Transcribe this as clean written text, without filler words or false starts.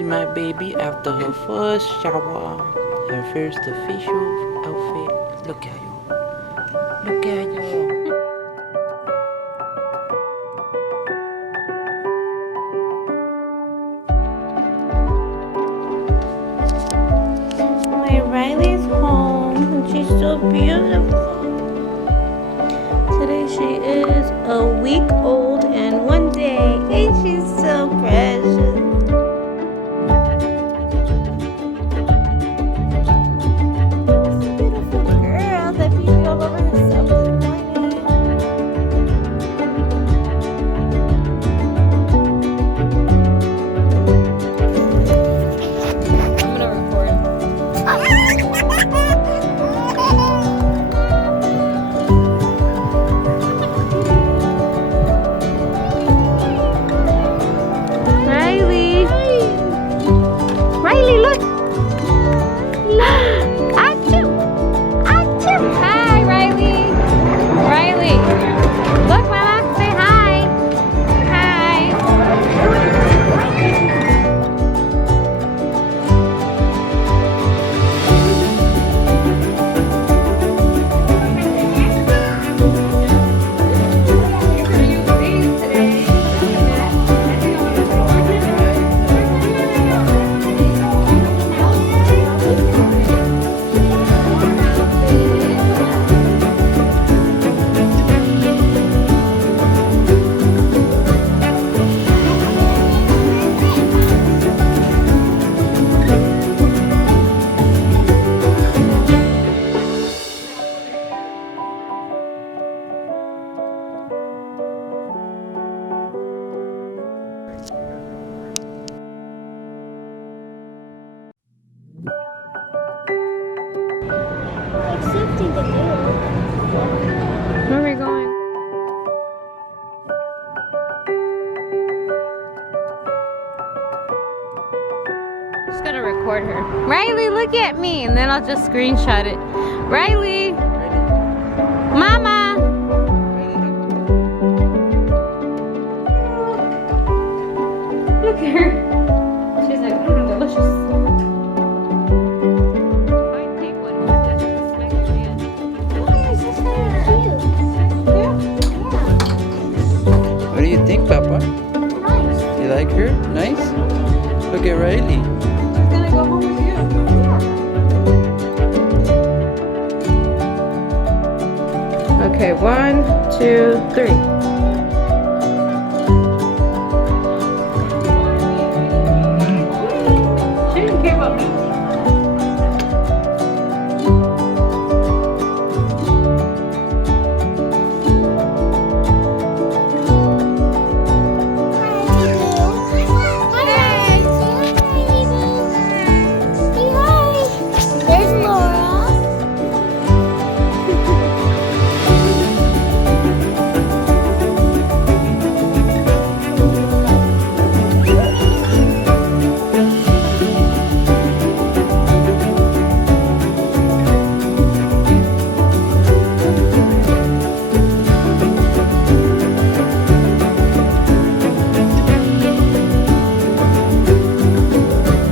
see my baby after her first shower, her first official outfit. Look at you. Look at you. My Riley's home and she's so beautiful. Today she is a week old and 1 day, and she's so precious. Beautiful girl, that baby all over herself this morning. I'm gonna record. Riley, look! Look! Achoo! Achoo! Hi, Riley. Riley. Look, Mama. Say hi. Hi. Accepting the deal. Where are we going? Just gotta record her. Riley, look at me, and then I'll just screenshot it. Riley, Mama. Look at her. She's like, delicious. Fine, take one. Just smack your hand. This is very cute. What do you think, Papa? Nice. You like her? Nice? Look at Riley. She's gonna go home with you. Okay, 1, 2, 3.